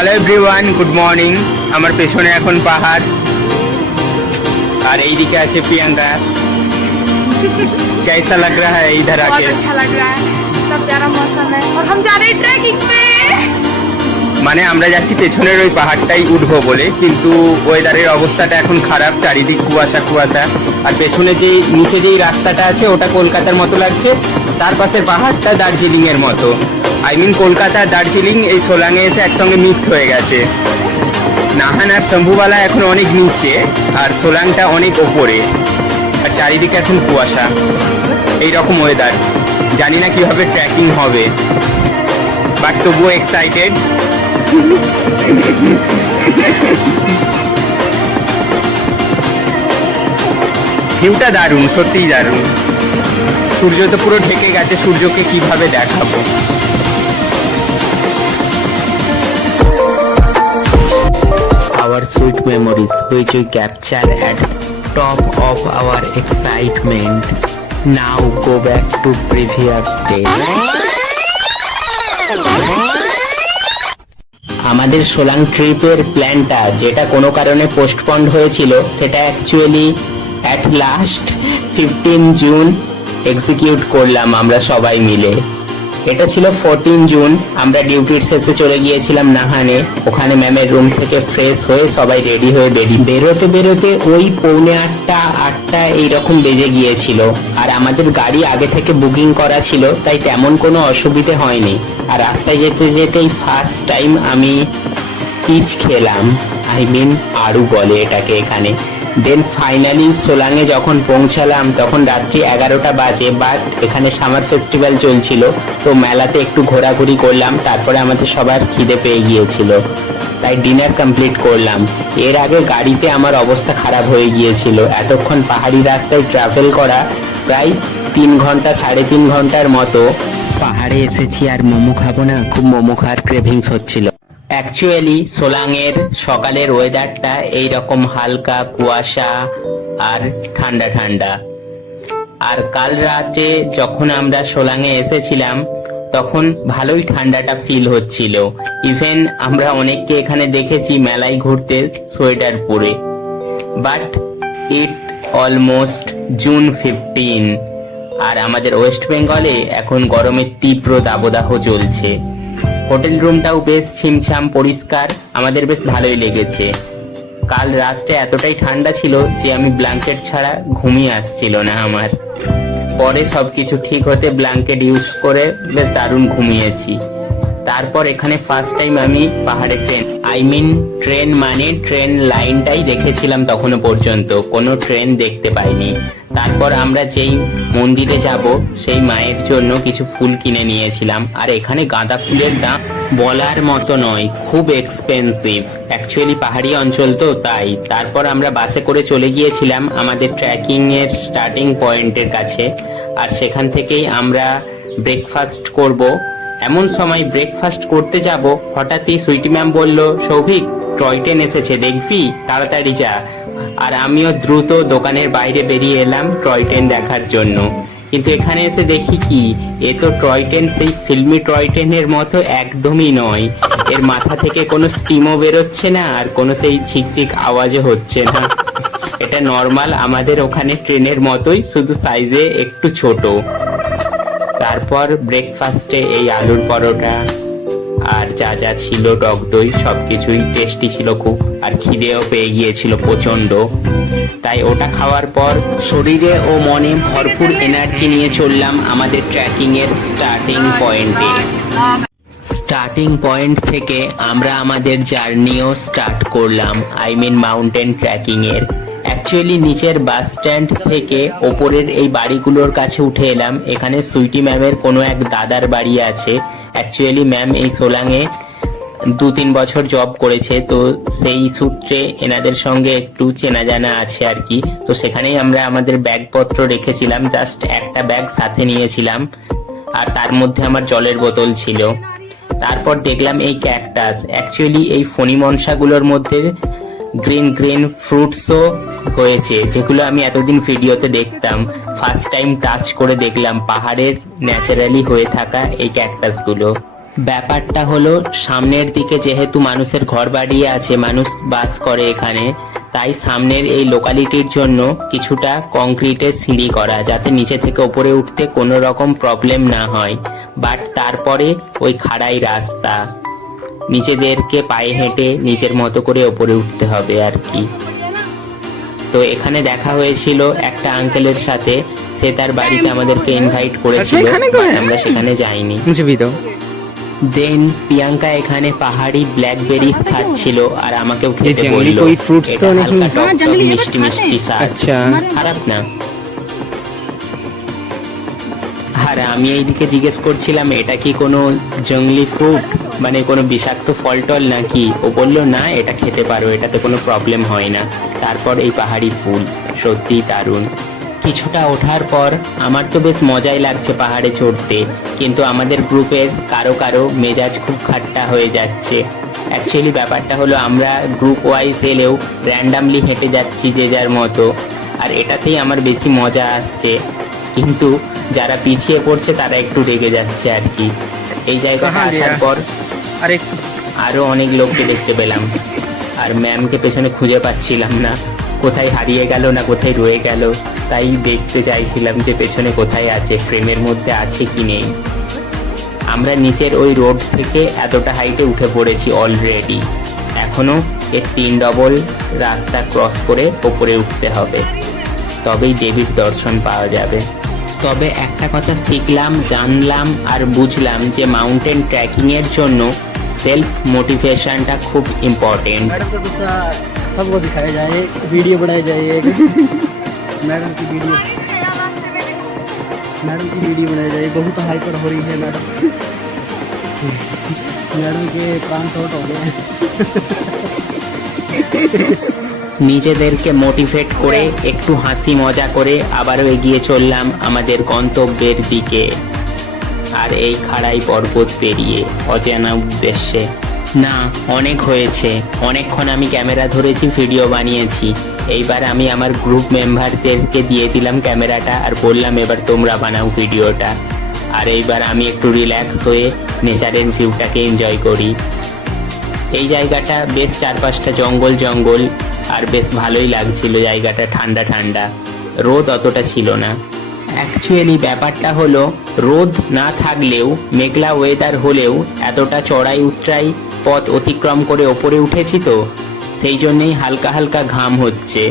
Hello everyone, good morning. আমার পেছনে এখন পাহাড় আর এইদিকে আছে প্রিয়াঙ্কা। कैसा लग रहा है इधर आके? बहुत अच्छा लग रहा है, सब प्यारा मौसम है और हम जा रहे हैं ट्रैकिंग पे। মানে আমরা যাচ্ছি পেছনের ওই পাহাড়টাই উঠবো বলে, কিন্তু ওয়েদারের অবস্থাটা এখন খারাপ, চারিদিক কুয়াশা কুয়াশা। আর পেছনে যেই নিচে যেই রাস্তাটা আছে ওটা কলকাতার মতো লাগছে, তার পাশের পাহাড়টা দার্জিলিং এর মতো। আই মিন কলকাতা দার্জিলিং এই সোলাঙে এসে একসঙ্গে মিক্স হয়ে গেছে। নাহান আর শম্ভুবালা এখন অনেক নিচে আর সোলাংটা অনেক ওপরে, আর চারিদিকে এখন কুয়াশা। এইরকম ওয়েদার, জানি না কিভাবে ট্রেকিং হবে, বাট তবুও এক্সাইটেড। ভিউটা দারুণ, সত্যিই দারুণ। সূর্য তো পুরো ঢেকে গেছে, সূর্যকে কিভাবে দেখাবো। Our sweet memories which we capture at top of our excitement now go back to previous days. আমাদের সোলাং ট্রিপের প্ল্যানটা যেটা কোনো কারণে পোস্টপন্ড হয়েছিল, সেটা actually at last 15 June execute করলাম আমরা সবাই মিলে। এটা ছিল 14 জুন। আমরা ডিউটির শেষে চলে গিয়েছিলাম নাহানে। ওখানে ম্যামের রুম থেকে ফ্রেশ হয়ে সবাই রেডি হয়ে বেরোতে বেরোতে ওই 7:45-8টা এইরকম বেজে গিয়েছিল। আর আমাদের গাড়ি আগে থেকে বুকিং করা ছিল, তাই তেমন কোনো অসুবিধে হয়নি। আর রাস্তায় যেতে যেতেই ফার্স্ট টাইম আমি পিচ খেলাম, আই মিন আড়ু বলে এটাকে এখানে। দেন ফাইনালি সোলাঙে যখন পৌঁছালাম তখন রাত্রি 11টা বাজে, বাট এখানে সামার ফেস্টিভ্যাল চলছিল, তো মেলাতে একটু ঘোরাঘুরি করলাম। তারপরে আমাদের সবার খিদে পেয়ে গিয়েছিল, তাই ডিনার কমপ্লিট করলাম। এর আগে গাড়িতে আমার অবস্থা খারাপ হয়ে গিয়েছিল। এতক্ষণ পাহাড়ি রাস্তায় ট্রাভেল করা, প্রায় 3 ঘন্টা 3.5 ঘন্টার মতো। পাহাড়ে এসেছি আর মোমো খাবো না, খুব মোমো খাওয়ার ক্রেভিংস হচ্ছিল। অ্যাকচুয়ালি সোলাঙের সকালের ওয়েদারটা এইরকম হালকা কুয়াশা আর ঠান্ডা ঠান্ডা। আর কাল রাতে যখন আমরা সোলাঙে এসেছিলাম তখন ভালোই ঠান্ডাটা ফিল হচ্ছিল। ইভেন আমরা অনেককে এখানে দেখেছি মেলায় ঘুরতে সোয়েটার পরে। বাট ইট অলমোস্ট জুন 15 আর আমাদের ওয়েস্ট বেঙ্গলে এখন গরমের তীব্র দাবদাহ চলছে। হোটেল রুমটাও বেশ ছিমছাম পরিষ্কার, আমাদের বেশ ভালোই লেগেছে। কাল রাতটা এতটাই ঠান্ডা ছিল যে আমি ব্ল্যাঙ্কেট ছাড়া ঘুমিয়ে আসছিল না আমার। পরে সবকিছু ঠিক হতে ব্ল্যাঙ্কেট ইউজ করে বেশ দারুণ ঘুমিয়েছি। তারপর এখানে ফার্স্ট টাইম আমি পাহাড়ে ট্রেন মানে ট্রেন লাইনটাই দেখেছিলাম, তখনো পর্যন্ত কোনো ট্রেন দেখতে পাইনি। তারপর আমরা যেই মন্দিরে যাব সেই মায়ের জন্য কিছু ফুল কিনে নিয়েছিলাম। আর এখানে গাঁদা ফুলের দাম বলার মতো নয়, খুব এক্সপেন্সিভ। অ্যাকচুয়ালি পাহাড়ি অঞ্চল তো তাই। তারপর আমরা বাসে করে চলে গিয়েছিলাম আমাদের ট্রেকিং এর স্টার্টিং পয়েন্টের কাছে, আর সেখান থেকেই আমরা ব্রেকফাস্ট করব। এমন সময় ব্রেকফাস্ট করতে যাব, হঠাৎই সুইটি ম্যাম বলল, সৌভিক টয় ট্রেন এসেছে, দেখবি, তাড়াতাড়ি যা। আর আমিও দ্রুত দোকানের বাইরে বেরিয়ে এলাম টয় ট্রেন দেখার জন্য। কিন্তু এখানে এসে দেখি কি, এ তো টয় ট্রেন সেই ফিল্মি টয় ট্রেনের মতো একদমই নয়। এর মাথা থেকে কোনো স্টিমও বেরোচ্ছে না, আর কোনো সেই ছিকছিক আওয়াজও হচ্ছে না। এটা নর্মাল আমাদের ওখানে ট্রেনের মতোই, শুধু সাইজে একটু ছোট। তারপর ব্রেকফাস্টে এই আলুর পরোটা আর যা যা ছিল, টক দই, সবকিছুই টেস্টি ছিল খুব। আর খিদেও পেয়ে গিয়েছিল প্রচন্ড, তাই ওটা খাওয়ার পর শরীরে ও মনে ভরপুর এনার্জি নিয়ে চললাম আমাদের ট্রেকিং এর স্টার্টিং পয়েন্ট থেকে আমরা আমাদের জার্নিও স্টার্ট করলাম, আই মিন মাউন্টেন ট্রেকিং এর। অ্যাকচুয়ালি নিচের বাস স্ট্যান্ড থেকে ওপরের এই বাড়িগুলোর কাছে উঠে এলাম। এখানে সুইটি ম্যামের কোনো এক দাদার বাড়ি আছে। অ্যাকচুয়ালি ম্যাম এই সোলাঙে 2-3 বছর জব করেছে, তো সেই সূত্রে এনাদের সঙ্গে একটু চেনা জানা আছে আর কি। তো সেখানেই আমরা আমাদের ব্যাগপত্র রেখেছিলাম, জাস্ট একটা ব্যাগ সাথে নিয়েছিলাম, আর তার মধ্যে আমার জলের বোতল ছিল। তারপর দেখলাম এই ক্যাকটাস। অ্যাকচুয়ালি এই ফণি মনসাগুলোর মধ্যে গ্রিন গ্রিন ফ্রুটসও হয়েছে, যেগুলো আমি এতদিন ভিডিওতে দেখতাম। ফার্স্ট টাইম টাচ করে দেখলাম পাহাড়ের ন্যাচারালি হয়ে থাকা এই ক্যাকটাসগুলো। ব্যাপারটা হলো সামনের দিকে যেহেতু মানুষের ঘর বাড়ি আছে, মানুষ বাস করে এখানে, তাই সামনের এই লোকালিটির জন্য কিছুটা কংক্রিটের সিঁড়ি করা, যাতে নিচে থেকে উপরে উঠতে কোনো রকম প্রবলেম না হয়। বাট তারপরে ওই খাড়াই রাস্তা, নিজেদেরকে পায়ে হেঁটে নিজের মতো করে ওপরে উঠতে হবে আর কি। তো এখানে দেখা হয়েছিল একটা আঙ্কেলের সাথে, সে তার বাড়িতে আমাদেরকে ইনভাইট করেছিল, but আমরা সেখানে যাইনি। দেন প্রিয়াঙ্কা এখানে পাহাড়ি ব্ল্যাকবেরিজ খাচ্ছিল আর আমাকেও খেতে বললো। এটা হালকা টক টক মিষ্টি মিষ্টি স্বাদ, খারাপ না। আর আমি এইদিকে জিজ্ঞেস করছিলাম এটা কি কোনো জঙ্গলি ফ্রুট, মানে কোনো বিষাক্ত ফল টল নাকি? ও বললো না, এটা খেতে পারো, এটাতে কোনো প্রবলেম হয় না। তারপর এই পাহাড়ি ফুল সত্যিই দারুণ। কিছুটা ওঠার পর আমার তো বেশ মজাই লাগছে পাহাড়ে চড়তে, কিন্তু আমাদের গ্রুপের কারো কারো মেজাজ খুব খাট্টা হয়ে যাচ্ছে। অ্যাকচুয়ালি ব্যাপারটা হলো আমরা গ্রুপ ওয়াইজ এলেও র্যান্ডামলি হেঁটে যাচ্ছি যে যার মতো, আর এটাতেই আমার বেশি মজা আসছে। কিন্তু যারা পিছিয়ে পড়ছে তারা একটু রেগে যাচ্ছে আর কি। এই জায়গাটা আসার পর আরো অনেক লোককে দেখতে পেলাম, আর ম্যামকে পেছনে খুঁজে পাচ্ছিলাম না, কোথায় হারিয়ে গেল না কোথায় রয়ে গেল, তাই দেখতে চাইছিলাম যে পেছনে কোথায় আছে, ফ্রেমের মধ্যে আছে কি নেই। আমরা নিচের ওই রোড থেকে এতটা হাইটে উঠে পড়েছি অলরেডি, এখনো এর 3 ডবল রাস্তা ক্রস করে ওপরে উঠতে হবে, তবেই দেবীর দর্শন পাওয়া যাবে। তবে একটা কথা শিখলাম, জানলাম আর বুঝলাম যে মাউন্টেন ট্রেকিং এর জন্য সেলফ মোटिवेशनটা খুব ইম্পর্টেন্ট। सबको दिखाया जाए, वीडियो बनाई जाए, मैडम की वीडियो बनाई जाए। बहुत हाइपर हो रही है मैडम, मैडम के प्राण शॉर्ट हो गए। নিজেদেরকে মোটিভেট করে একটু হাসি মজা করে আবারও এগিয়ে চললাম আমাদের গন্তব্যের দিকে, আর এই খাড়াই পর্বত পেরিয়ে অজানা উদ্দেশ্যে। না, অনেক হয়েছে, অনেকক্ষণ আমি ক্যামেরা ধরেছি, ভিডিও বানিয়েছি। এইবার আমি আমার গ্রুপ মেম্বারদেরকে দিয়ে দিলাম ক্যামেরাটা আর বললাম এবার তোমরা বানাও ভিডিওটা। আর এইবার আমি একটু রিল্যাক্স হয়ে নেচারের ভিউটাকে এনজয় করি। এই জায়গাটা বেশ চারপাশটা জঙ্গল জঙ্গল, আর বেশ ভালোই লাগছিল জায়গাটা, ঠান্ডা ঠান্ডা, রোদ অতটা ছিল না। অ্যাকচুয়ালি ব্যাপারটা হলো রোদ না থাকলেও মেঘলা ওয়েদার হলেও এতটা চড়াই উতরাই পথ অতিক্রম করে ওপরে উঠেছি তো, সেই জন্যেই হালকা হালকা ঘাম হচ্ছে,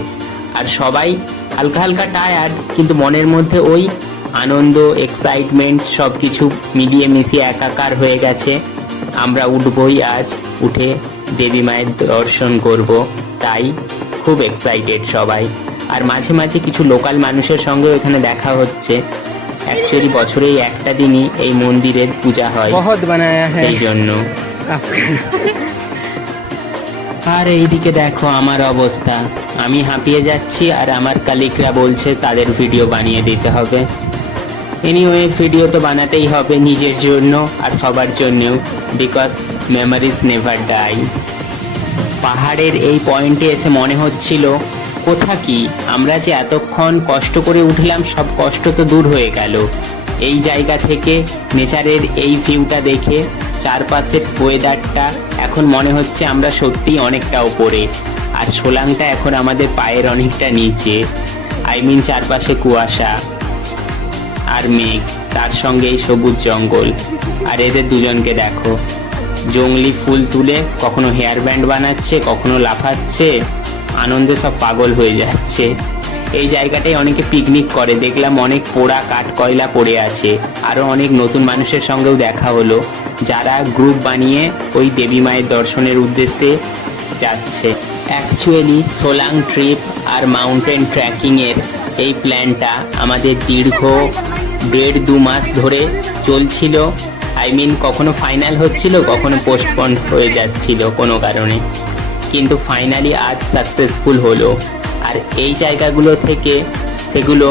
আর সবাই হালকা হালকা টায়ার্ড, কিন্তু মনের মধ্যে ওই আনন্দ, এক্সাইটমেন্ট সব কিছু মিলিয়ে মিশিয়ে একাকার হয়ে গেছে। আমরা উঠবই আজ, উঠে দেবী মায়ের দর্শন করব, তাই খুব এক্সাইটেড সবাই। আর মাঝে মাঝে কিছু লোকাল মানুষের সঙ্গেও এখানে দেখা হচ্ছে। অ্যাকচুয়ালি বছরেই একটা দিনই এই মন্দিরের পূজা হয়, সেই জন্য। আর এইদিকে দেখো আমার অবস্থা, আমি হাঁপিয়ে যাচ্ছি আর আমার কালিকরা বলছে তাদের ভিডিও বানিয়ে দিতে হবে। এনিওয়ে ভিডিও তো বানাতেই হবে নিজের জন্য আর সবার জন্যও, বিকজ মেমোরিজ নেভার ডাই। পাহাড়ের এই পয়েন্টে এসে মনে হচ্ছিল কোথা কি, আমরা যে এতক্ষণ কষ্ট করে উঠলাম সব কষ্ট তো দূর হয়ে গেল। এই জায়গা থেকে নেচারের এই ভিউটা দেখে, চারপাশের ওয়েদারটা, এখন মনে হচ্ছে আমরা সত্যিই অনেকটা উপরে, আর সোলাংটা এখন আমাদের পায়ের অনেকটা নিচে। চারপাশে কুয়াশা আর মেঘ, তার সঙ্গে এই সবুজ জঙ্গল, আর এদের দুজনকে দেখো, জংলি ফুল তুলে কখনো হেয়ার ব্যান্ড বানাচ্ছে, কখনো লাফাচ্ছে, আনন্দে সব পাগল হয়ে যাচ্ছে। এই জায়গাটায় অনেকে পিকনিক করে, দেখলাম অনেক পোড়া কাঠ কয়লা পড়ে আছে। আরো অনেক নতুন মানুষের সঙ্গেও দেখা হলো, যারা গ্রুপ বানিয়ে ওই দেবী মায়ের দর্শনের উদ্দেশ্যে যাচ্ছে। অ্যাকচুয়ালি সোলাং ট্রিপ আর মাউন্টেন ট্রেকিং এর এই প্ল্যানটা আমাদের দীর্ঘ 1.5-2 মাস ধরে চলছিল। কখনো ফাইনাল হচ্ছিল, কখনো পোস্টপন্ড হয়ে যাচ্ছিল কোনো কারণে, কিন্তু ফাইনালি আজ সাকসেসফুল হলো। আর এই জায়গাগুলো থেকে সেগুলো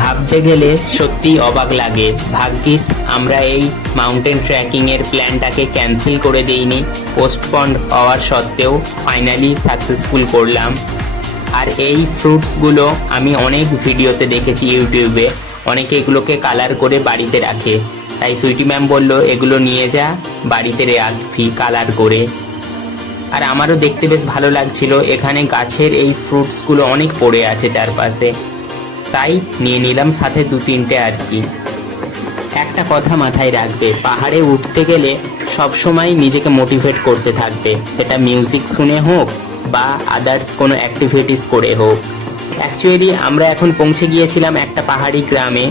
ভাবতে গেলে সত্যি অবাক লাগে। ভাগ্যিস আমরা এই মাউন্টেন ট্রেকিং এর প্ল্যানটাকে ক্যান্সেল করে দেইনি, পোস্টপন্ড হওয়ার সত্ত্বেও ফাইনালি সাকসেসফুল করলাম। আর এই ফ্রুটসগুলো আমি অনেক ভিডিওতে দেখেছি ইউটিউবে, অনেকে এগুলোকে কালার করে বাড়িতে রাখে, তাই সুইটি ম্যাম বলল এগুলো নিয়ে যা, বাড়িতে রাখবি কালার করে। আর আমারও দেখতে বেশ ভালো লাগছিল, এখানে গাছের এই ফ্রুটসগুলো অনেক পড়ে আছে চারপাশে, তাই নিয়ে নিলাম সাথে 2-3টে আর কি। একটা কথা মাথায় রাখবে, পাহাড়ে উঠতে গেলে সবসময় নিজেকে মোটিভেট করতে থাকবে, সেটা মিউজিক শুনে হোক বা আদার্স কোনো অ্যাক্টিভিটিস করে হোক। অ্যাকচুয়ালি আমরা এখন পৌঁছে গিয়েছিলাম একটা পাহাড়ি গ্রামে।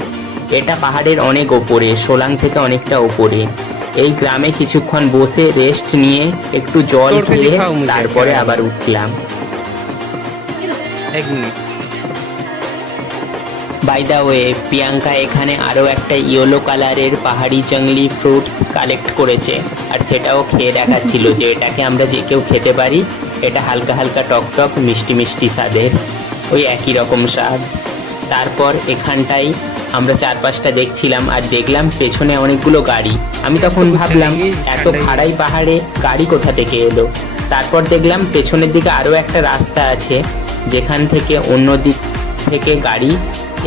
এটা পাহাড়ের অনেক ওপরে, সোলাং থেকে অনেকটা ওপরে। এই গ্রামে কিছুক্ষণ বসে রেস্ট নিয়ে একটু জল খেয়ে তারপরে আবার উঠলাম। বাই দা ওয়ে, প্রিয়াঙ্কা এখানে আরো একটা ইয়েলো কালারের পাহাড়ি জঙ্গলি ফ্রুটস কালেক্ট করেছে, আর সেটাও খেয়ে দেখাচ্ছিল যে এটাকে আমরা যে কেউ খেতে পারি। এটা হালকা হালকা টক টক মিষ্টি মিষ্টি স্বাদের, ওই একই রকম স্বাদ। তারপর এখানটাই আমরা চারপাশটা দেখছিলাম আর দেখলাম পেছনে অনেকগুলো গাড়ি। আমি তখন ভাবলাম এত খাড়াই পাহাড়ে গাড়ি কোথা থেকে এলো। তারপর দেখলাম পেছনের দিকে আরো একটা রাস্তা আছে, যেখান থেকে অন্য দিক থেকে গাড়ি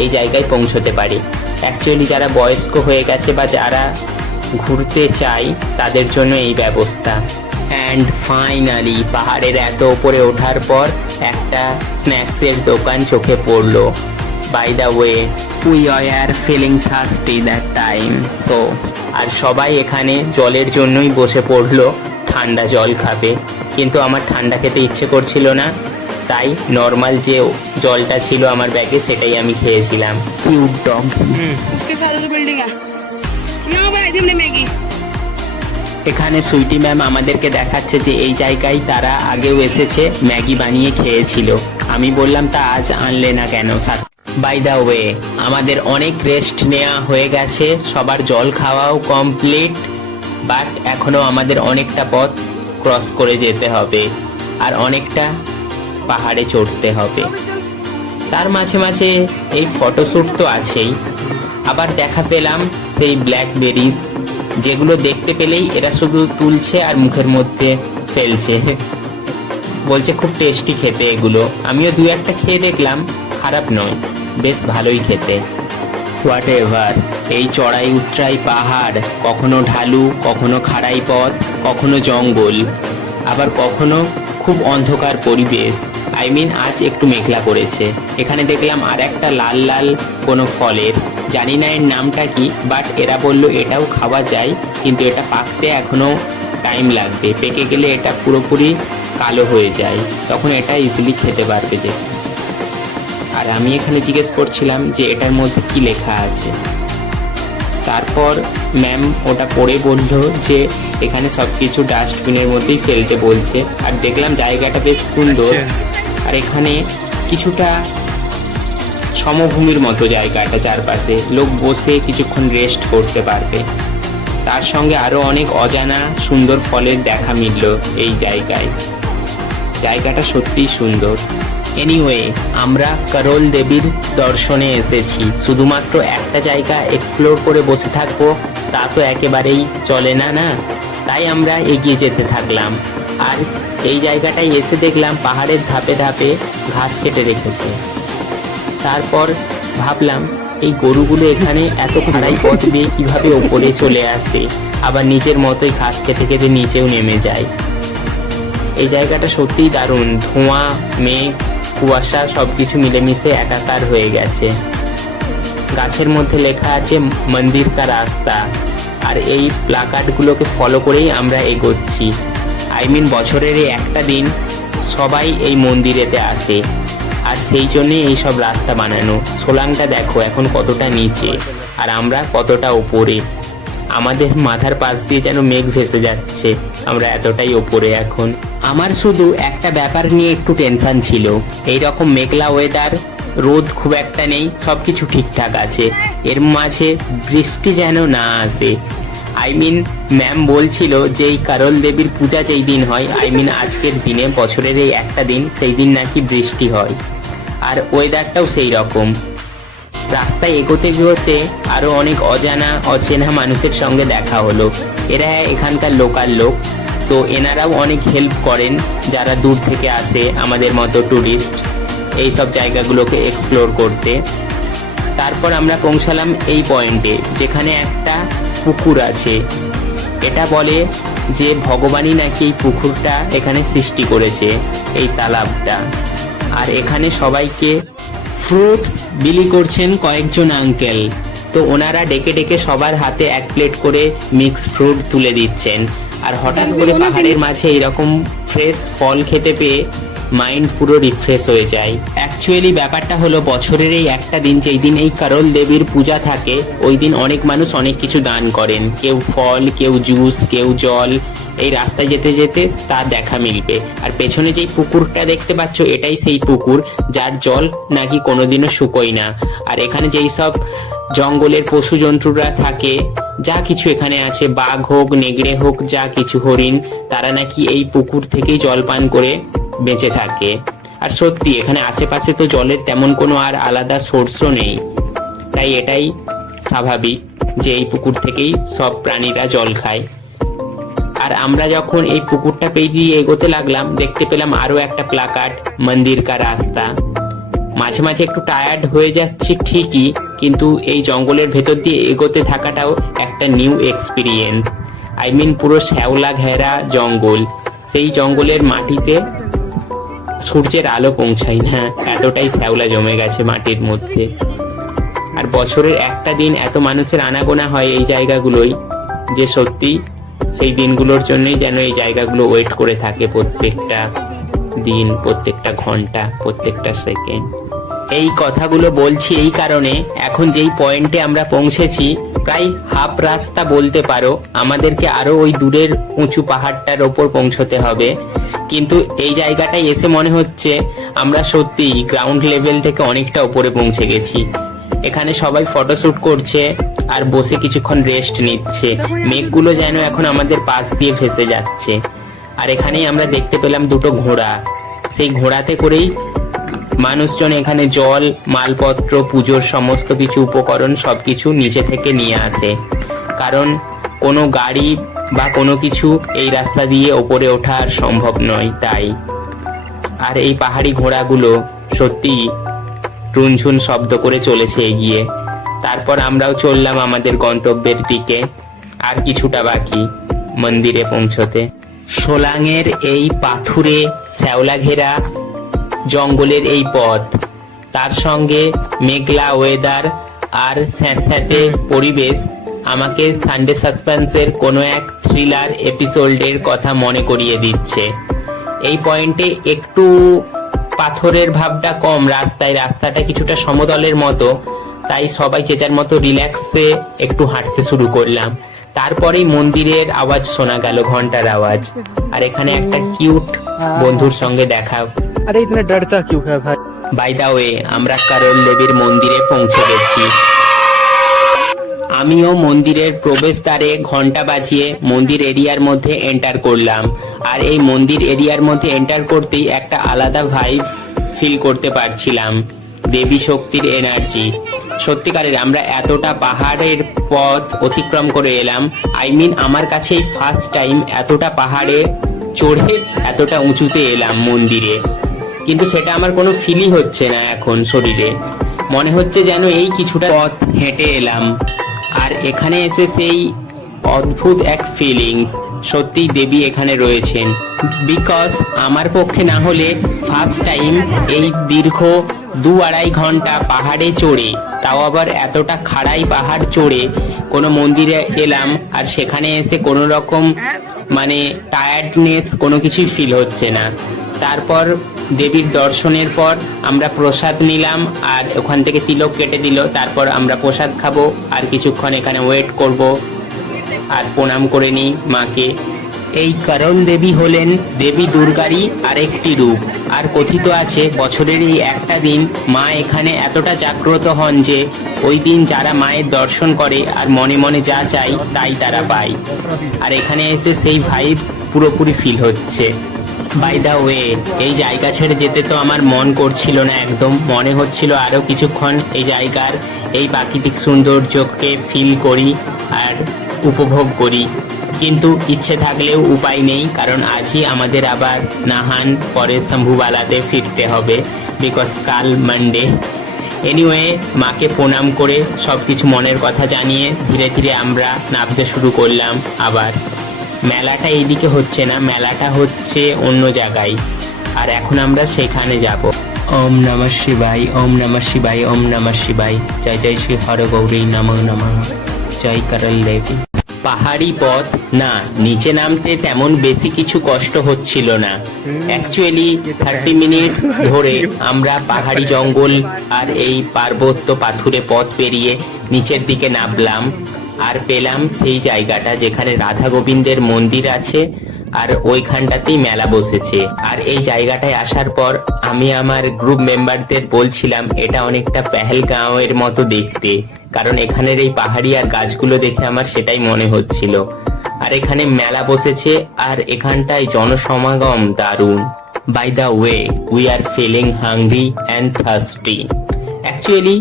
এই জায়গায় পৌঁছতে পারে। অ্যাকচুয়ালি যারা বয়স্ক হয়ে গেছে বা যারা ঘুরতে চায় তাদের জন্য এই ব্যবস্থা। অ্যান্ড ফাইনালি পাহাড়ের এত উপরে ওঠার পর একটা স্ন্যাক্সের দোকান চোখে পড়লো। By the way, we are feeling thirsty that time, so আর সবাই এখানে জলের জন্যই বসে পড়লো, ঠান্ডা জল খাবে। কিন্তু আমার ঠান্ডা খেতে ইচ্ছে করছিল না, তাই নর্মাল যে জলটা ছিল আমার ব্যাগে সেটাই আমি খেয়েছিলাম। Cute dog. এখানে সুইটি ম্যাম আমাদেরকে দেখাচ্ছে যে এই জায়গায় তারা আগেও এসেছে, ম্যাগি বানিয়ে খেয়েছিল। আমি বললাম তা আজ আনলে না কেন? বাই দা ওয়ে, আমাদের অনেক রেস্ট নেওয়া হয়ে গেছে, সবার জল খাওয়াও কমপ্লিট, বাট এখনো আমাদের অনেকটা পথ ক্রস করে যেতে হবে আর অনেকটা পাহাড়ে চড়তে হবে। তার মাঝে মাঝে এই ফটোশ্যুট তো আছেই, আবার দেখা পেলাম সেই ব্ল্যাকবেরিজ, যেগুলো দেখতে পেলেই এরা শুধু তুলছে আর মুখের মধ্যে ফেলছে। বলছে খুব টেস্টি খেতে এগুলো। আমিও 2-1টা খেয়ে দেখলাম, খারাপ নয়, বেশ ভালোই খেতে। হোয়াট এভার, এই চড়াই উৎরাই পাহাড়, কখনো ঢালু, কখনো খাড়াই পথ, কখনো জঙ্গল, আবার কখনো খুব অন্ধকার পরিবেশ। আজ একটু মেঘলা করেছে। এখানে দেখলাম আর একটা লাল লাল কোনো ফলের, জানি না এর নামটা কি, বাট এরা বলল এটাও খাওয়া যায়, কিন্তু এটা পাকতে এখনো টাইম লাগবে, পেকে গেলে এটা পুরোপুরি কালো হয়ে যায়, তখন এটা ইজিলি খেতে পারবে যে। আর আমি এখানে জিজ্ঞেস করছিলাম যে এটার মধ্যে কি লেখা আছে। তারপর ম্যাম ওটা পড়ে বলল যে এখানে সবকিছু ডাস্টবিনের মধ্যেই ফেলতে বলছে। আর দেখলাম জায়গাটা বেশ সুন্দর, আর এখানে কিছুটা সমভূমির মতো জায়গাটা, চারপাশে লোক বসে কিছুক্ষণ রেস্ট করতে পারবে। তার সঙ্গে আরো অনেক অজানা সুন্দর ফলের দেখা মিলল এই জায়গায়। জায়গাটা সত্যিই সুন্দর। এনিওয়ে, আমরা করল দেবীর দর্শনে এসেছি, শুধুমাত্র একটা জায়গা এক্সপ্লোর করে বসে থাকবো তা তো একেবারেই চলে না না, তাই আমরা এগিয়ে যেতে থাকলাম। আর এই জায়গাটায় এসে দেখলাম পাহাড়ের ধাপে ধাপে ঘাস কেটে রেখেছে। তারপর ভাবলাম এই গরুগুলো এখানে এত খাড়াই পথ দিয়ে কিভাবে ওপরে চলে আসে, আবার নিজের মতোই ঘাস খেতে খেতে নিচেও নেমে যায়। এই জায়গাটা সত্যিই দারুণ, ধোঁয়া, মেঘ, কুয়াশা সবকিছু মিলেমিশে একাকার হয়ে গেছে। গাছের মধ্যে লেখা আছে মন্দির কা রাস্তা, আর এই প্লাকার্ডগুলোকে ফলো করেই আমরা এগোচ্ছি। বছরের এই একটা দিন সবাই এই মন্দিরেতে আসে, আর সেই জন্যই এই সব রাস্তা বানানো। সোলাংটা দেখো এখন কতটা নিচে আর আমরা কতটা ওপরে, আমাদের মাথার পাশ দিয়ে যেন মেঘ ভেসে যাচ্ছে, আমরা এতটাই ওপরে এখন। আমার শুধু একটা ব্যাপার নিয়ে একটু টেনশন ছিল, এইরকম মেঘলা ওয়েদার, রোদ খুব একটা নেই, সবকিছু ঠিকঠাক আছে, এর মাঝে বৃষ্টি যেন না আসে। ম্যাম বলছিল যে এই করল দেবীর পূজা যেই দিন হয়, আজকের দিনে বছরের এই একটা দিন, সেই দিন নাকি বৃষ্টি হয়, আর ওয়েদারটাও সেই রকম। রাস্তায় এগোতে এগোতে আরো অনেক অজানা অচেনা মানুষের সঙ্গে দেখা হলো। এরা এখানকার লোকাল লোক, তো এনারাও অনেক হেল্প করেন যারা দূর থেকে আসে আমাদের মতো ট্যুরিস্ট এই সব জায়গাগুলোকে এক্সপ্লোর করতে। তারপর আমরা পৌঁছালাম এই পয়েন্টে, যেখানে একটা পুকুর আছে। এটা বলে যে ভগবানই নাকি এই পুকুরটা এখানে সৃষ্টি করেছে, এই তালাবটা। আর এখানে সবাইকে ফ্রুটস বিলি করছেন কয়েকজন আঙ্কেল। তো ওনারা ডেকে ডেকে সবার হাতে এক প্লেট করে মিক্স ফ্রুট তুলে দিচ্ছেন। আর হঠাৎ করে পাহাড়ের মাঝে এরকম ফ্রেশ ফল খেতে পেয়ে মাইন্ড পুরো রিফ্রেশ হয়ে যায়। অ্যাকচুয়ালি ব্যাপারটা হলো বছরের এই একটা দিন, যেই দিন এই কারল দেবীর পূজা থাকে, ওই দিন অনেক মানুষ অনেক কিছু দান করেন। কেউ ফল, কেউ জুস, কেউ জল। এই রাস্তায় যেতে যেতে তা দেখা মিলবে। আর পেছনে যেই পুকুরটা দেখতে পাচ্ছ, এটাই সেই পুকুর যার জল নাকি কোনোদিনও শুকোয় না। আর এখানে যেই সব জঙ্গলের পশু জন্তুরা থাকে, যা কিছু এখানে আছে, বাঘ হোক, নেগড়ে হোক, যা কিছু হরিণ, তারা নাকি এই পুকুর থেকেই জল পান করে বেঁচে থাকে। আর সত্যি এখানে আশেপাশে তো জলের তেমন কোনো আর আলাদা সোর্সও নেই, তাই এটাই স্বাভাবিক যে এই পুকুর থেকেই সব প্রাণীরা জল খায়। আর আমরা যখন এই পুকুরটা পেরিয়ে এগোতে লাগলাম, দেখতে পেলাম আরো একটা প্লাকার্ড, মন্দির কা রাস্তা। মাঝে মাঝে একটু টায়ার্ড হয়ে যাচ্ছি ঠিকই, কিন্তু এই জঙ্গলের ভেতর দিয়ে এগোতে থাকাটাও একটা নিউ এক্সপিরিয়েন্স। আই মিন পুরো শ্যাওলা ঘেরা জঙ্গল, সেই জঙ্গলের মাটিতে সূর্যের আলো পৌঁছায় না, এতটাই শ্যাওলা জমে গেছে মাটির মধ্যে। আর বছরের একটা দিন এত মানুষের আনাগোনা হয় এই জায়গাগুলোই, যে সত্যি সেই দিনগুলোর জন্যই যেন এই জায়গাগুলো ওয়েট করে থাকে প্রত্যেকটা দিন, প্রত্যেকটা ঘন্টা, প্রত্যেকটা সেকেন্ড। এই কথাগুলো বলছি এই কারণে, এখন যেই পয়েন্টে আমরা পৌঁছেছি, প্রায় হাফ রাস্তা বলতে পারো, আমাদেরকে আরো ওই দূরের উঁচু পাহাড়টার ওপর পৌঁছতে হবে। কিন্তু এই জায়গাটায় এসে মনে হচ্ছে আমরা সত্যি গ্রাউন্ড লেভেল থেকে অনেকটা উপরে পৌঁছে গেছি। এখানে সবাই ফটোশুট করছে আর বসে কিছুক্ষণ রেস্ট নিচ্ছে। মেঘগুলো যেন এখন আমাদের পাশ দিয়ে ভেসে যাচ্ছে। আর এখানেই আমরা দেখতে পেলাম দুটো ঘোড়া। সেই ঘোড়াতে করেই মানুষজন এখানে জল, মালপত্র, পুজোর সমস্ত কিছু উপকরণ সবকিছু নিচে থেকে নিয়ে আসে, কারণ কোনো গাড়ি বা কোনো কিছু এই রাস্তা দিয়ে ওপরে ওঠা আর সম্ভব নয় তাই। আর এই পাহাড়ি ঘোড়াগুলো সত্যি টুনঝুন শব্দ করে চলেছে এগিয়ে। তারপর আমরাও চললাম আমাদের গন্তব্যের দিকে, আর কিছুটা বাকি মন্দিরে পৌঁছতে। সোলাঙের এই পাথুরে শ্যাওলা ঘেরা জঙ্গলের এই পথ, তার সঙ্গে মেঘলা ওয়েদার আর স্যাঁতস্যাঁতে পরিবেশ আমাকে সানডে সাসপেন্সের কোনো এক থ্রিলার এপিসোডের কথা মনে করিয়ে দিচ্ছে। এই পয়েন্টে একটু পাথরের ভাবটা কম, রাস্তাটা কিছুটা সমতলের মতো, তাই সবাই যে যার মতো রিল্যাক্সে একটু হাঁটতে শুরু করলাম। তারপরেই মন্দিরের আওয়াজ শোনা গেল, ঘন্টার আওয়াজ। আর এখানে একটা কিউট বন্ধুর সঙ্গে দেখা। अरे इतना डरता क्यों है भाई? বাই দা ওয়ে, আমরা কারল দেবীর মন্দিরে পৌঁছে গেছি। আমিও মন্দিরের প্রবেশদ্বারে ঘন্টা বাজিয়ে মন্দির এরিয়ার মধ্যে এন্টার করলাম। আর এই মন্দির এরিয়ার মধ্যে এন্টার করতেই একটা আলাদা ভাইবস ফিল করতে পারছিলাম, দেবী শক্তির এনার্জি। সত্যিকারের আমরা এতটা পাহাড়ের পথ অতিক্রম করে এলাম, আই মিন আমার কাছে এই ফার্স্ট টাইম এতটা পাহাড়ে চড়ে এতটা উঁচুতে এলাম মন্দিরে। কিন্তু সেটা আমার কোনো ফিলই হচ্ছে না এখন শরীরে, মনে হচ্ছে যেন এই কিছুটা পথ হেঁটে এলাম। আর এখানে এসে সেই অদ্ভুত এক ফিলিংস, সত্যি দেবী এখানে রয়েছেন। বিকজ আমার পক্ষে না হলে ফার্স্ট টাইম এই দীর্ঘ 2-2.5 ঘন্টা পাহাড়ে চড়ে, তাও আবার এতটা খাড়াই পাহাড় চড়ে কোনো মন্দিরে এলাম, আর সেখানে এসে কোনো রকম মানে টায়ার্ডনেস কোনো কিছুই ফিল হচ্ছে না। তারপর দেবীর দর্শনের পর আমরা প্রসাদ নিলাম, আর ওখান থেকে তিলক কেটে দিল। তারপর আমরা প্রসাদ খাবো, আর কিছুক্ষণ এখানে ওয়েট করব, আর প্রণাম করে নিই মাকে। এই কারণ দেবী হলেন দেবী দুর্গারই আরেকটি রূপ। আর কথিত আছে বছরের এই একটা দিন মা এখানে এতটা জাগ্রত হন যে ওই দিন যারা মায়ের দর্শন করে আর মনে মনে যা চাই তাই তারা পায়। আর এখানে এসে সেই ভাইবস পুরোপুরি ফিল হচ্ছে। বাই দা ওয়ে, এই জায়গা ছেড়ে যেতে তো আমার মন করছিল না একদম, মনে হচ্ছিল আরো কিছুক্ষণ এই জায়গার এই প্রাকৃতিক সৌন্দর্যকে ফিল করি আর উপভোগ করি। কিন্তু ইচ্ছে থাকলেও উপায় নেই, কারণ আজই আমাদের আবার নাহান পরে শম্ভুবালাতে ফিরতে হবে, বিকজ কাল মানডে। এনিওয়ে মাকে প্রণাম করে সবকিছু মনের কথা জানিয়ে ধীরে ধীরে আমরা নামতে শুরু করলাম। আবার মেলাটা এইদিকে হচ্ছে না, মেলাটা হচ্ছে অন্য জায়গায়, আর এখন আমরা সেখানে যাব। ওম নমঃ শিবায়, ওম নমঃ শিবায়, ওম নমঃ শিবায়। জয় জয় শ্রী হর গৌরী নমঃ নমঃ। জয় করল দেবী। পাহাড়ি পথ না, নিচে নামতে তেমন বেশি কিছু কষ্ট হচ্ছিল না। অ্যাকচুয়ালি 30 মিনিটস ধরে আমরা পাহাড়ি জঙ্গল আর এই পার্বত্য পাথুরে পথ পেরিয়ে নিচের দিকে নামলাম, আর পেলাম সেই জায়গাটা যেখানে রাধা গোবিন্দের মন্দির আছে, আর ওইখানটাতেই মেলা বসেছে। আর এই জায়গাটায় আসার পর আমি আমার গ্রুপ মেম্বারদের বলছিলাম এটা অনেকটা পেহেলগাঁওয়ের মতো দেখতে, কারণ এখানের এই পাহাড়ি আর গাছগুলো দেখে আমার সেটাই মনে হচ্ছিল। আর এখানে মেলা বসেছে আর এখানটায় জনসমাগম দারুণ। By the way, we are feeling hungry and thirsty. Actually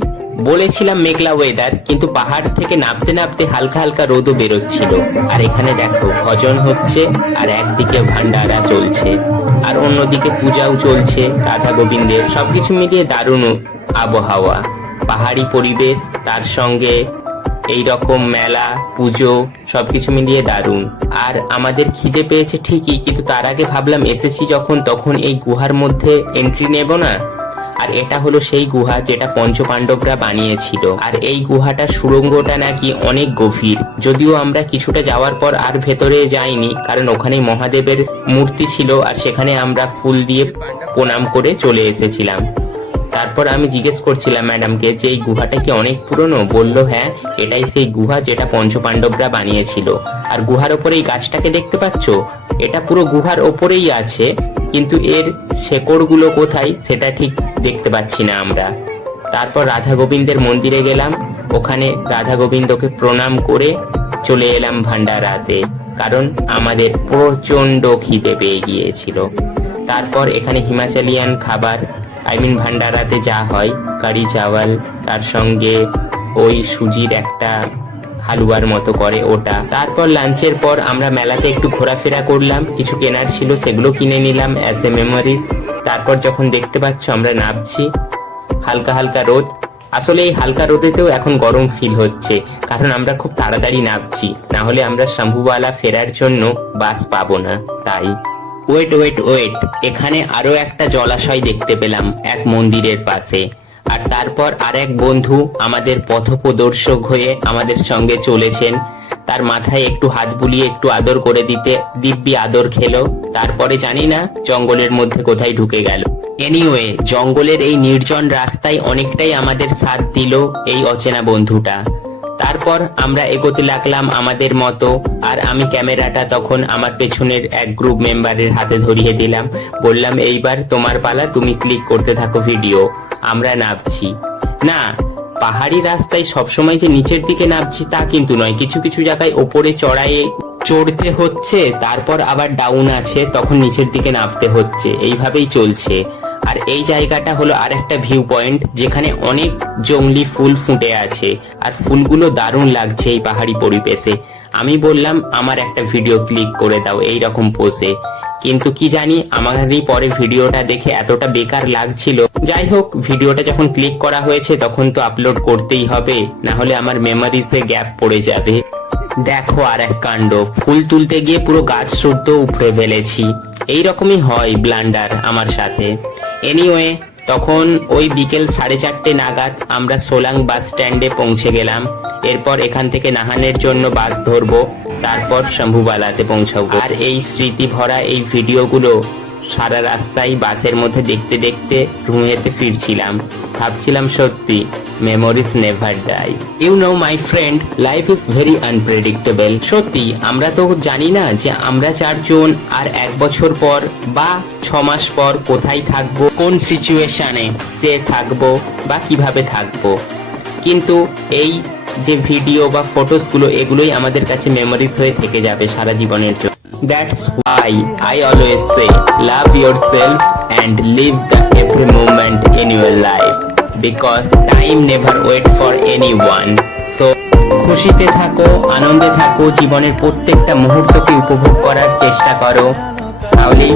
বলেছিলাম মেঘলা ওয়েদার, কিন্তু পাহাড় থেকে নামতে নামতে হালকা হালকা রোদও বেরোচ্ছিল। আর এখানে দেখো ভজন হচ্ছে, আর একদিকে ভান্ডারা চলছে, আর অন্যদিকে পূজাও চলছে রাধা গোবিন্দের। সবকিছু মিলিয়ে দারুণ আবহাওয়া, পাহাড়ি পরিবেশ, তার সঙ্গে এই রকম মেলা পুজো, সবকিছু মিলিয়ে দারুণ। আর আমাদের খিদে পেয়েছে ঠিকই, কিন্তু তার আগে ভাবলাম এসেছি যখন, তখন এই গুহার মধ্যে এন্ট্রি নেব না। আর এটা হলো সেই গুহা যেটা পঞ্চপাণ্ডবরা বানিয়েছিল। আর এই গুহাটার সুড়ঙ্গটা নাকি অনেক গভীর, যদিও আমরা কিছুটা যাওয়ার পর আর ভেতরে যাইনি, কারণ ওখানেই মহাদেবের মূর্তি ছিল, আর সেখানে আমরা ফুল দিয়ে প্রণাম করে চলে এসেছিলাম। তারপর আমি জিজ্ঞেস করছিলাম ম্যাডামকে যে এই গুহাটা কি অনেক পুরনো। বললো হ্যাঁ, এটাই সেই গুহা যেটা পঞ্চপাণ্ডবরা বানিয়েছিল। আর গুহার ওপরে এই গাছটাকে দেখতে পাচ্ছ, এটা পুরো গুহার ওপরেই আছে, কিন্তু এর শেকড়গুলো কোথায় সেটা ঠিক দেখতে পাচ্ছি না আমরা। তারপর রাধা গোবিন্দের মন্দিরে গেলাম, ওখানে রাধা গোবিন্দকে প্রণাম করে চলে এলাম ভান্ডারাতে, কারণ আমাদের প্রচন্ড খিদে পেয়ে গিয়েছিল। তারপর এখানে হিমাচলিয়ান খাবার, ভান্ডারাতে যা হয় কারি চাওয়াল, তার সঙ্গে ওই সুজির একটা হালুয়ার মতো করে ওটা। তারপর লাঞ্চের পর আমরা মেলাতে একটু ঘোরাফেরা করলাম, কিছু কেনার ছিল সেগুলো কিনে নিলাম অ্যাজ এ মেমোরিজ। তারপর যখন দেখতে পাচ্ছ আমরা নামছি, হালকা হালকা রোদ, আসলে এই হালকা রোদেতেও এখন গরম ফিল হচ্ছে, কারণ আমরা খুব তাড়াতাড়ি নামছি, না হলে আমরা শম্ভুওয়ালা ফেরার জন্য বাস পাবো না। তাই ওয়েট ওয়েট ওয়েট, এখানে আরো একটা জলাশয় দেখতে পেলাম এক মন্দিরের পাশে। আর তারপর আর এক বন্ধু আমাদের পথপ্রদর্শক হয়ে আমাদের সঙ্গে চলেছেন, তার মাথায় একটু হাত বুলিয়ে একটু আদর করে দিতে দিব্যি আদর খেলো। তারপরে জানি না জঙ্গলের মধ্যে কোথায় ঢুকে গেল। এনিওয়ে, জঙ্গলের এই নির্জন রাস্তায় অনেকটাই আমাদের সাথ দিল এই অচেনা বন্ধুটা। তারপর আমরা এগোতে লাগলাম আমাদের মতো, আর আমি ক্যামেরাটা তখন আমার পেছনের এক গ্রুপ মেম্বারের হাতে ধরিয়ে দিলাম, বললাম এইবার তোমার পালা, তুমি ক্লিক করতে থাকো ভিডিও। আমরা নামছি না, পাহাড়ি রাস্তায় সবসময় যে নিচের দিকে নামছি তা কিন্তু নয়, কিছু কিছু জায়গায় ওপরে চড়তে হচ্ছে, তারপর আবার ডাউন আছে, তখন নিচের দিকে নামতে হচ্ছে, এইভাবেই চলছে। আর এই জায়গাটা হলো আর একটা ভিউ পয়েন্ট, যেখানে অনেক জংলি ফুল ফুটে আছে, আর ফুলগুলো দারুণ লাগছে এই পাহাড়ি পরিবেশে। আমি বললাম আমার একটা ভিডিও ক্লিক করে দাও এই রকম পোজে, কিন্তু কি জানি আমাদেরই পরে ভিডিওটা দেখে এতটা বেকার লাগছিল। যাই হোক, ভিডিওটা যখন ক্লিক করা হয়েছে তখন তো আপলোড করতেই হবে, না হলে আমার মেমোরিজে গ্যাপ পড়ে যাবে। দেখো আর এক কাণ্ড, ফুল তুলতে গিয়ে পুরো গাছ শুদ্ধ উপড়ে ফেলেছি। এইরকমই হয় ব্লান্ডার আমার সাথে। এনিওয়ে, তখন ওই বিকেল 4:30 নাগাদ আমরা সোলাং বাস স্ট্যান্ডে পৌঁছে গেলাম। এরপর এখান থেকে নাহানের জন্য বাস ধরবো, তারপর শম্ভুবালাতে পৌঁছাবো। আর এই স্মৃতি ভরা এই ভিডিওগুলো সারা রাস্তায় বাসের মধ্যে দেখতে দেখতে রুমেতে ফিরছিলাম, ভাবছিলাম সত্যি memories never die. You know my friend, life is very unpredictable. সত্যি আমরা তো জানি না যে আমরা 4 জন আর 1 বছর পর বা 6 মাস পর কোথায় থাকবো, কোন সিচুয়েশনে থাকবো বা কিভাবে থাকবো, কিন্তু এই যে ভিডিও বা ফটোসগুলো এগুলোই আমাদের কাছে মেমোরিজ হয়ে থেকে যাবে সারা জীবনের জন্য। That's why I always say love yourself and live the every moment in your life, because time never wait for anyone. So খুশিতে থাকো, আনন্দে থাকো, জীবনের প্রত্যেকটা মুহূর্তকে উপভোগ করার চেষ্টা করো, তাহলে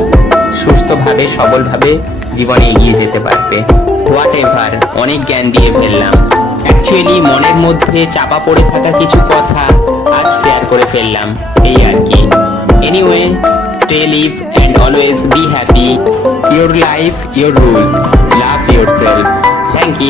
সুস্থ সুস্থভাবে সবলভাবে জীবনে এগিয়ে যেতে পারবে। হোয়াট এভার, অনেক জ্ঞান দিয়ে ফেললাম। অ্যাকচুয়ালি মনের মধ্যে চাপা পড়ে থাকা কিছু কথা আজ শেয়ার করে ফেললাম, এই আর কি। Anyway, stay live and always be happy. Your life, your rules, love your self. Thank you.